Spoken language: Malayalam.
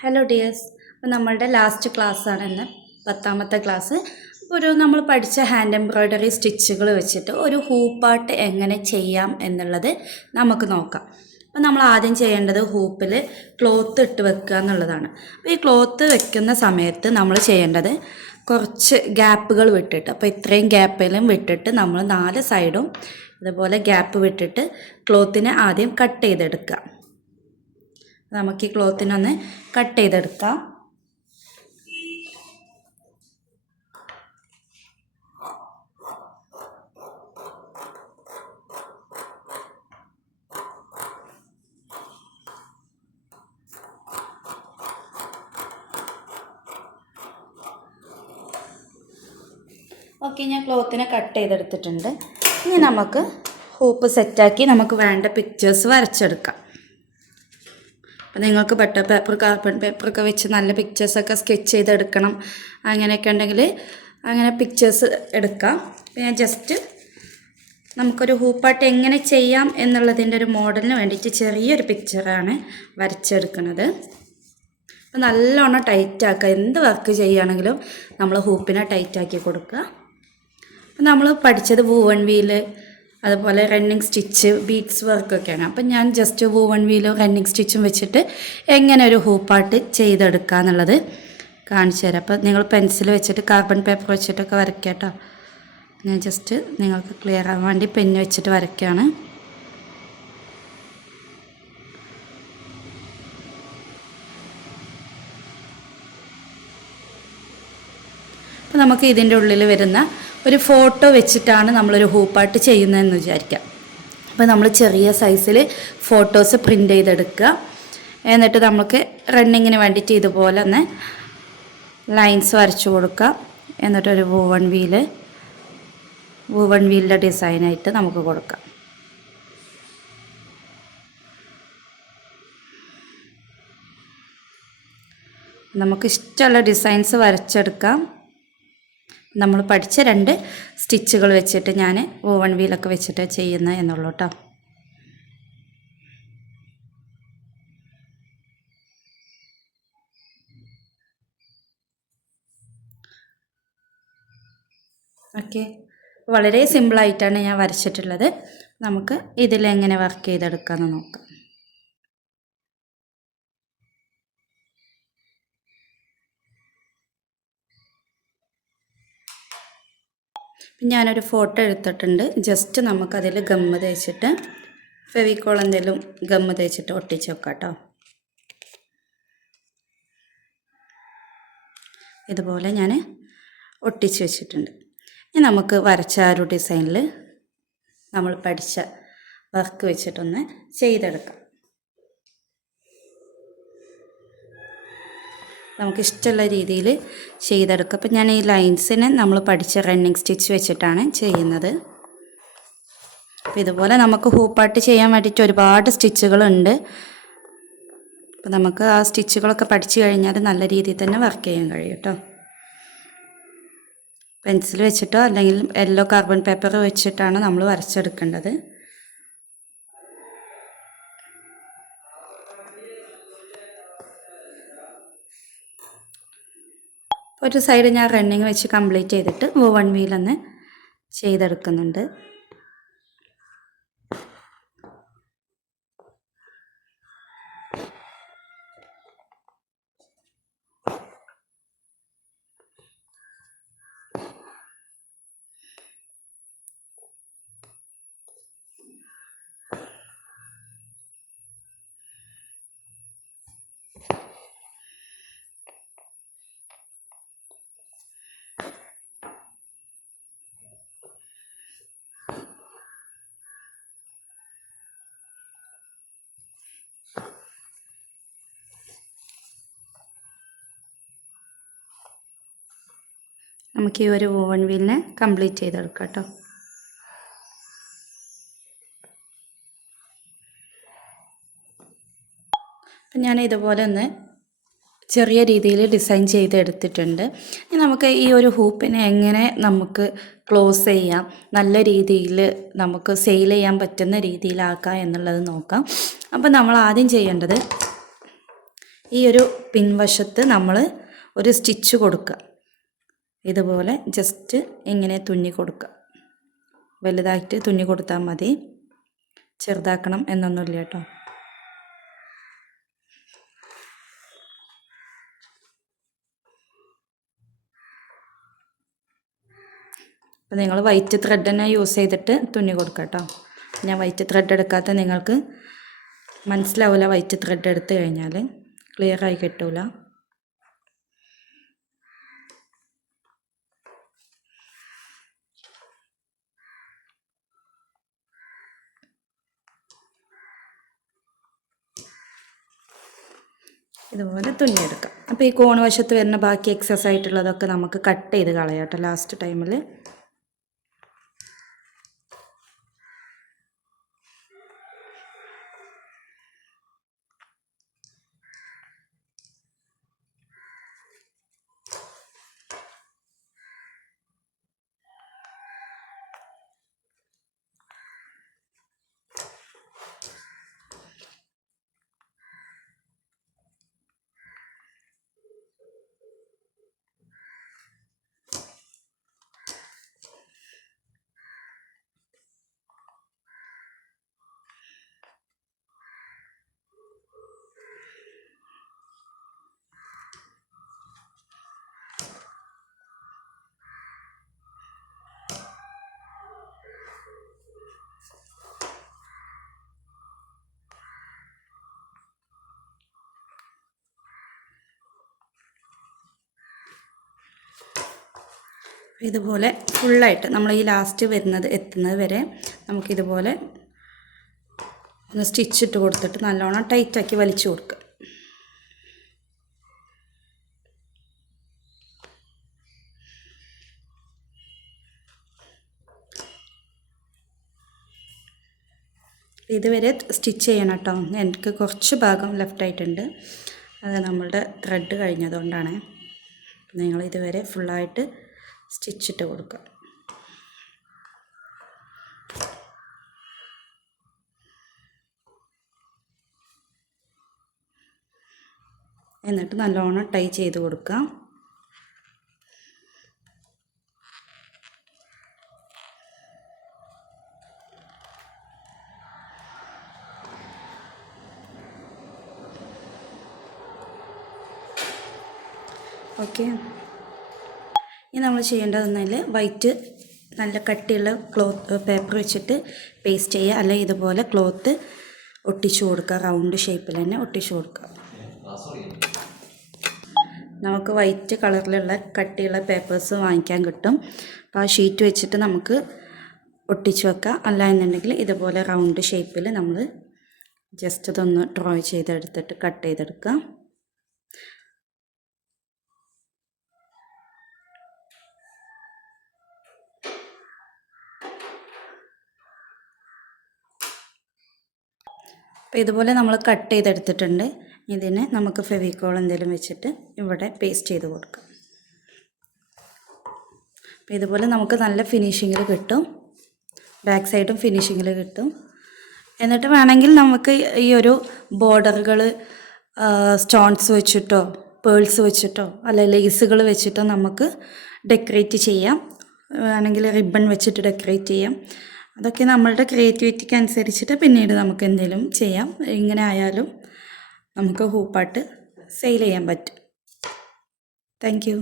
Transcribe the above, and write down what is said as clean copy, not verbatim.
ഹലോ ഡിയേഴ്സ്, അപ്പോൾ നമ്മളുടെ ലാസ്റ്റ് ക്ലാസ്സാണ് ഇന്ന് 10ാമത്തെ ക്ലാസ്. നമ്മൾ പഠിച്ച ഹാൻഡ് എംബ്രോയ്ഡറി സ്റ്റിച്ചുകൾ വെച്ചിട്ട് ഒരു ഹൂപ്പാട്ട് എങ്ങനെ ചെയ്യാം എന്നുള്ളത് നമുക്ക് നോക്കാം. അപ്പോൾ നമ്മൾ ആദ്യം ചെയ്യേണ്ടത് ഹൂപ്പിൽ ക്ലോത്ത് ഇട്ട് വെക്കുക എന്നുള്ളതാണ്. അപ്പോൾ ഈ ക്ലോത്ത് വെക്കുന്ന സമയത്ത് നമ്മൾ ചെയ്യേണ്ടത് കുറച്ച് ഗ്യാപ്പുകൾ വിട്ടിട്ട്, അപ്പോൾ ഇത്രയും ഗ്യാപ്പിലും വിട്ടിട്ട് നമ്മൾ 4 സൈഡും ഇതുപോലെ ഗ്യാപ്പ് വിട്ടിട്ട് ക്ലോത്തിനെ ആദ്യം കട്ട് ചെയ്തെടുക്കുക. നമുക്ക് ഈ ക്ലോത്തിനൊന്ന് കട്ട് ചെയ്തെടുക്കാം. ഓക്കെ, ഞാൻ ക്ലോത്തിനെ കട്ട് ചെയ്തെടുത്തിട്ടുണ്ട്. ഇനി നമുക്ക് ഹൂപ്പ് സെറ്റാക്കി നമുക്ക് വേണ്ട പിക്ചേഴ്സ് വരച്ചെടുക്കാം. അപ്പോൾ നിങ്ങൾക്ക് ബട്ടർ പേപ്പർ, കാർബൺ പേപ്പറൊക്കെ വെച്ച് നല്ല പിക്ചേഴ്സൊക്കെ സ്കെച്ച് ചെയ്തെടുക്കണം, അങ്ങനെയൊക്കെ ഉണ്ടെങ്കിൽ അങ്ങനെ പിക്ചേഴ്സ് എടുക്കാം. ഞാൻ ജസ്റ്റ് നമുക്കൊരു ഹൂപ്പാട്ട് എങ്ങനെ ചെയ്യാം എന്നുള്ളതിൻ്റെ ഒരു മോഡലിന് വേണ്ടിയിട്ട് ചെറിയൊരു പിക്ചറാണ് വരച്ചെടുക്കുന്നത്. അപ്പോൾ നല്ലോണം ടൈറ്റാക്കുക. എന്ത് വർക്ക് ചെയ്യുകയാണെങ്കിലും നമ്മൾ ഹൂപ്പിനെ ടൈറ്റാക്കി കൊടുക്കുക. നമ്മൾ പഠിച്ചത് വൂവൺ വീല്, അതുപോലെ റണ്ണിങ് സ്റ്റിച്ച്, ബീഡ്സ് വർക്കൊക്കെയാണ്. അപ്പം ഞാൻ ജസ്റ്റ് വൂവൺ വീലും റണ്ണിങ് സ്റ്റിച്ചും വെച്ചിട്ട് എങ്ങനെ ഒരു ഹൂപ്പാട്ട് ചെയ്തെടുക്കുക എന്നുള്ളത് കാണിച്ചു തരാം. അപ്പോൾ നിങ്ങൾ പെൻസിൽ വെച്ചിട്ട് കാർബൺ പേപ്പർ വെച്ചിട്ടൊക്കെ വരയ്ക്കുക കേട്ടോ. ഞാൻ ജസ്റ്റ് നിങ്ങൾക്ക് ക്ലിയർ ആവാൻ വേണ്ടി പെന്ന് വെച്ചിട്ട് വരയ്ക്കുകയാണ്. അപ്പോൾ നമുക്ക് ഇതിൻ്റെ ഉള്ളിൽ വരുന്ന ഒരു ഫോട്ടോ വെച്ചിട്ടാണ് നമ്മളൊരു ഹൂപ്പാട്ട് ചെയ്യുന്നതെന്ന് വിചാരിക്കാം. അപ്പോൾ നമ്മൾ ചെറിയ സൈസിൽ ഫോട്ടോസ് പ്രിൻ്റ് ചെയ്തെടുക്കുക. എന്നിട്ട് നമുക്ക് റണ്ണിങ്ങിന് വേണ്ടിയിട്ട് ഇതുപോലെ ഒന്ന് ലൈൻസ് വരച്ചു കൊടുക്കുക. എന്നിട്ടൊരു വൂവൺ വീലിൻ്റെ ഡിസൈനായിട്ട് നമുക്ക് കൊടുക്കാം. നമുക്ക് ഇഷ്ടമുള്ള ഡിസൈൻസ് വരച്ചെടുക്കാം. നമ്മൾ പഠിച്ച 2 സ്റ്റിച്ചുകൾ വെച്ചിട്ട് ഞാൻ വൂവൺ വീലൊക്കെ വെച്ചിട്ട് ചെയ്യുന്നത് എന്നുള്ളൂ കേട്ടോ. ഓക്കെ, വളരെ സിമ്പിളായിട്ടാണ് ഞാൻ വരച്ചിട്ടുള്ളത്. നമുക്ക് ഇതിലെങ്ങനെ വർക്ക് ചെയ്തെടുക്കാമെന്ന് നോക്കാം. ഞാനൊരു ഫോട്ടോ എടുത്തിട്ടുണ്ട്. ജസ്റ്റ് നമുക്കതിൽ ഗമ്മ് തേച്ചിട്ട്, ഫെവിക്കോൾ എന്തെങ്കിലും ഗമ്മ് തേച്ചിട്ട് ഒട്ടിച്ച് വെക്കാം കേട്ടോ. ഇതുപോലെ ഞാൻ ഒട്ടിച്ച് വെച്ചിട്ടുണ്ട്. ഇനി നമുക്ക് വരച്ച ആ ഒരു ഡിസൈനിൽ നമ്മൾ പഠിച്ച വർക്ക് വെച്ചിട്ടൊന്ന് ചെയ്തെടുക്കാം. നമുക്കിഷ്ടമുള്ള രീതിയിൽ ചെയ്തെടുക്കുക. അപ്പം ഞാൻ ഈ ലൈൻസിന് നമ്മൾ പഠിച്ച റണ്ണിങ് സ്റ്റിച്ച് വെച്ചിട്ടാണ് ചെയ്യുന്നത്. അപ്പോൾ ഇതുപോലെ നമുക്ക് ഹൂപ്പാട്ട് ചെയ്യാൻ വേണ്ടിയിട്ട് ഒരുപാട് സ്റ്റിച്ചുകളുണ്ട്. അപ്പോൾ നമുക്ക് ആ സ്റ്റിച്ചുകളൊക്കെ പഠിച്ചു കഴിഞ്ഞാൽ നല്ല രീതിയിൽ തന്നെ വർക്ക് ചെയ്യാൻ കഴിയും കേട്ടോ. പെൻസിൽ വെച്ചിട്ടോ അല്ലെങ്കിൽ യെല്ലോ കാർബൺ പേപ്പർ വെച്ചിട്ടാണ് നമ്മൾ വരച്ചെടുക്കേണ്ടത്. ഒരു സൈഡ് ഞാൻ റണ്ണിങ് വെച്ച് കംപ്ലീറ്റ് ചെയ്തിട്ട് വൂവൺ വീലൊന്ന് ചെയ്തെടുക്കുന്നുണ്ട്. നമുക്ക് ഈ ഒരു വൂവൺ വീലിനെ കംപ്ലീറ്റ് ചെയ്തെടുക്കാം കേട്ടോ. അപ്പം ഞാൻ ഇതുപോലെ ഒന്ന് ചെറിയ രീതിയിൽ ഡിസൈൻ ചെയ്തെടുത്തിട്ടുണ്ട്. ഇനി നമുക്ക് ഈ ഒരു ഹൂപ്പിനെ എങ്ങനെ നമുക്ക് ക്ലോസ് ചെയ്യാം, നല്ല രീതിയിൽ നമുക്ക് സെയിൽ ചെയ്യാൻ പറ്റുന്ന രീതിയിലാക്കാം എന്നുള്ളത് നോക്കാം. അപ്പോൾ നമ്മൾ ആദ്യം ചെയ്യേണ്ടത് ഈ ഒരു പിൻവശത്ത് നമ്മൾ ഒരു സ്റ്റിച്ച് കൊടുക്കുക. ഇതുപോലെ ജസ്റ്റ് ഇങ്ങനെ തുന്നി കൊടുക്കുക. വലുതായിട്ട് തുന്നി കൊടുത്താൽ മതി, ചെറുതാക്കണം എന്നൊന്നുമില്ല കേട്ടോ. അപ്പോൾ നിങ്ങൾ വൈറ്റ് ത്രെഡ് തന്നെ യൂസ് ചെയ്തിട്ട് തുന്നി കൊടുക്കുക കേട്ടോ. ഞാൻ വൈറ്റ് ത്രെഡ് എടുക്കാത്ത നിങ്ങൾക്ക് മനസ്സിലാവില്ല. വൈറ്റ് ത്രെഡ് എടുത്തു കഴിഞ്ഞാൽ ക്ലിയറായി കിട്ടൂല. ഇതുപോലെ തുന്നിയെടുക്കാം. അപ്പോൾ ഈ കോൺ വശത്ത് വരുന്ന ബാക്കി എക്സസ് ആയിട്ടുള്ളതൊക്കെ നമുക്ക് കട്ട് ചെയ്ത് കളയാം കേട്ടോ ലാസ്റ്റ് ടൈമിൽ. ഇതുപോലെ ഫുള്ളായിട്ട് നമ്മൾ ഈ ലാസ്റ്റ് എത്തുന്നത് വരെ നമുക്കിതുപോലെ ഒന്ന് സ്റ്റിച്ചിട്ട് കൊടുത്തിട്ട് നല്ലോണം ടൈറ്റാക്കി വലിച്ചു കൊടുക്കുക. ഇതുവരെ സ്റ്റിച്ച് ചെയ്യണം കേട്ടോ. എനിക്ക് കുറച്ച് ഭാഗം ലെഫ്റ്റ് ആയിട്ടുണ്ട്, അത് നമ്മളുടെ ത്രെഡ് കഴിഞ്ഞതുകൊണ്ടാണ്. നിങ്ങൾ ഇതുവരെ ഫുള്ളായിട്ട് സ്റ്റിച്ചിട്ട് കൊടുക്കുക. എന്നിട്ട് നല്ലോണം ടൈ ചെയ്ത് കൊടുക്കുക. ഓക്കെ, ഇനി നമ്മൾ ചെയ്യേണ്ടതെന്നാൽ വൈറ്റ് നല്ല കട്ടിയുള്ള പേപ്പർ വെച്ചിട്ട് പേസ്റ്റ് ചെയ്യുക, അല്ലെങ്കിൽ ഇതുപോലെ ക്ലോത്ത് ഒട്ടിച്ചു കൊടുക്കുക. റൗണ്ട് ഷേപ്പിൽ തന്നെ ഒട്ടിച്ചു കൊടുക്കുക. നമുക്ക് വൈറ്റ് കളറിലുള്ള കട്ടിയുള്ള പേപ്പേഴ്സ് വാങ്ങിക്കാൻ കിട്ടും. അപ്പോൾ ആ ഷീറ്റ് വെച്ചിട്ട് നമുക്ക് ഒട്ടിച്ചു വെക്കാം. അല്ല എന്നുണ്ടെങ്കിൽ ഇതുപോലെ റൗണ്ട് ഷേപ്പിൽ നമ്മൾ ജസ്റ്റ് ഇതൊന്ന് ഡ്രോ ചെയ്തെടുത്തിട്ട് കട്ട് ചെയ്തെടുക്കാം. അപ്പോൾ ഇതുപോലെ നമ്മൾ കട്ട് ചെയ്തെടുത്തിട്ടുണ്ട്. ഇതിന് നമുക്ക് ഫെവിക്കോൾ എന്തെങ്കിലും വെച്ചിട്ട് ഇവിടെ പേസ്റ്റ് ചെയ്ത് കൊടുക്കാം. അപ്പോൾ ഇതുപോലെ നമുക്ക് നല്ല ഫിനിഷിങ്ങിൽ കിട്ടും, ബാക്ക് സൈഡും ഫിനിഷിങ്ങിൽ കിട്ടും. എന്നിട്ട് വേണമെങ്കിൽ നമുക്ക് ഈ ഒരു ബോർഡറുകൾ സ്റ്റോൺസ് വെച്ചിട്ടോ പേൾസ് വെച്ചിട്ടോ അല്ല ലേസുകൾ വെച്ചിട്ടോ നമുക്ക് ഡെക്കറേറ്റ് ചെയ്യാം. വേണമെങ്കിൽ റിബൺ വെച്ചിട്ട് ഡെക്കറേറ്റ് ചെയ്യാം. അതൊക്കെ നമ്മളുടെ ക്രിയേറ്റിവിറ്റിക്ക് അനുസരിച്ചിട്ട് പിന്നീട് നമുക്ക് എന്തെങ്കിലും ചെയ്യാം. ഇങ്ങനെ ആയാലും നമുക്ക് ഹൂപ്പായിട്ട് സെയിൽ ചെയ്യാൻ പറ്റും. Thank you.